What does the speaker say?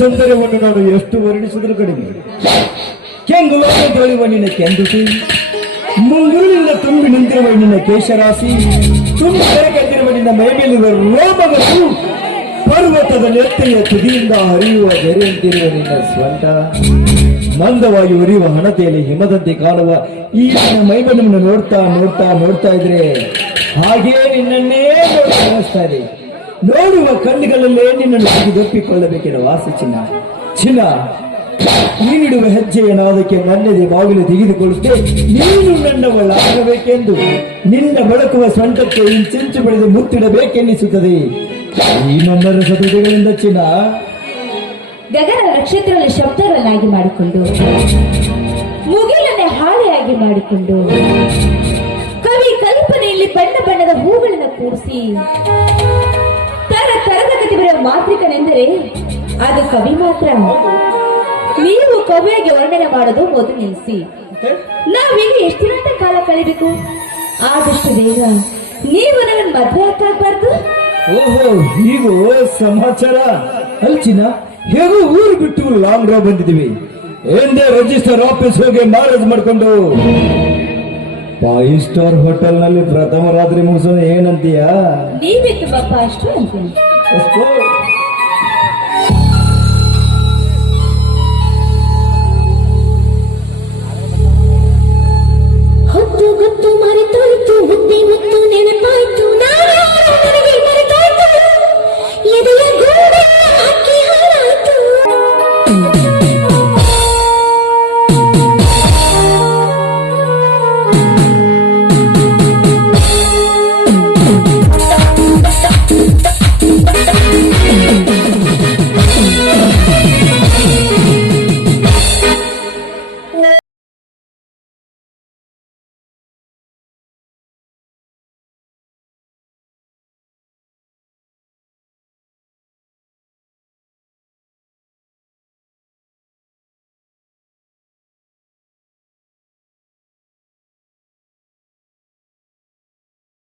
ಸೌಂದರ್ಯವನ್ನು ನೋಡು ಎಷ್ಟು ವರ್ಣಿಸಿದ್ರು ಕಡಿಮೆ. ಕೆಂದು ಲೋಕದೊಳಿವ ನಿನ್ನ ಕೆಂದುತಿ ಮುಂಗುಳಿನಿಂದ ತುಂಬಿ ನಿಂತಿರುವ ನಿನ್ನ ಕೇಶರಾಶಿ, ತುಂಬಿ ಕೆರೆಕಟ್ಟಿರುವ ನಿನ್ನ ಮೈಮೇಲಿರುವ ರೋಮಗಳು ಪರ್ವತದ ನೆತ್ತೆಯ ತುದಿಯಿಂದ ಹರಿಯುವ ಗೆರೆಯಂತಿರುವ ನಿನ್ನ ಸ್ವಂತ ಮಂದವಾಗಿ ಉರಿಯುವ ಹಣತೆಯಲ್ಲಿ ಹಿಮದಂತೆ ಕಾಣುವ ಈ ನಿನ್ನ ಮೈಬಣ್ಣವನ್ನು ನೋಡ್ತಾ ನೋಡ್ತಾ ನೋಡ್ತಾ ಇದ್ರೆ ಹಾಗೇ ನಿನ್ನನ್ನೇ ಕಾಣಿಸ್ತಾ ಇದೆ. ನೋಡುವ ಕಣ್ಣುಗಳಲ್ಲೇ ನಿನ್ನನ್ನು ತೆಗೆದೊಪ್ಪಿಕೊಳ್ಳಬೇಕೆನ್ನುವ ಆಸೆ ಚಿನ್ನ. ಚಿನ್ನ, ನೀನಿಡುವ ಹೆಜ್ಜೆಯ ನಾದಕ್ಕೆ ನನ್ನದೇ ಬಾಗಿಲು ತೆಗೆದುಕೊಳ್ಳುತ್ತೆ. ನೀನು ನನ್ನವಳಾಗಬೇಕೆಂದು ನಿನ್ನ ಬೆಳಕುವ ಸ್ವಂಟಕ್ಕೆ ಇಂಚೆಂಚು ಬೆಳೆದು ಮುತ್ತಿಡಬೇಕೆನ್ನಿಸುತ್ತದೆ. ಈ ನನ್ನ ಸತತೆಗಳಿಂದ ಚಿನ್ನ. ಗಗನ ನಕ್ಷತ್ರಗಳ ಶಬ್ದಗಳನ್ನಾಗಿ ಮಾಡಿಕೊಂಡು, ಮುಗಿಲನ್ನೇ ಹಾಳೆಯಾಗಿ ಮಾಡಿಕೊಂಡು, ಕವಿ ಕಲ್ಪನೆಯಲ್ಲಿ ಬಣ್ಣ ಬಣ್ಣದ ಹೂಗಳನ್ನು ಕೂರಿಸಿ ಮಾತ್ರಿಕನೆಂದರೆ ಅದು ಕವಿ ಮಾತ್ರ ನೀವು ಕವಿಯಾಗಿ ವರ್ಣನೆ ಮಾಡೋದು ಮೊದಲು ನಿಲ್ಲಿಸಿ. ನಾವೀಗ ಎಷ್ಟು ದಿನ ಕಾಲ ಕಳಿಬೇಕು ಆದಷ್ಟು ಬೇಗ. ನೀವು ನನ್ನ ಮದುವೆ ಹಾಕಾಗಬಾರ್ದು ಓಹೋ ಈಗ ಸಮಾಚಾರ. ಅಲ್ಚಿನ ಹೇಗೂ ಊರು ಬಿಟ್ಟು ಲಾಂಗ್ ಡ್ರೈವ್ ಬಂದಿದ್ದೀವಿ. ಎಂದೇ ರಿಜಿಸ್ಟರ್ ಆಫೀಸ್ ಹೋಗಿ ಮ್ಯಾರೇಜ್ ಮಾಡ್ಕೊಂಡು. ಫೈವ್ ಸ್ಟಾರ್ ಹೋಟೆಲ್ನಲ್ಲಿ ಪ್ರಥಮ ರಾತ್ರಿ ಮುಗಿಸೋದು ಏನಂತೀಯಾ? ನೀವೇ ತುಂಬಾ ಅಷ್ಟು ಅಂತೀನಿ ಅಷ್ಟು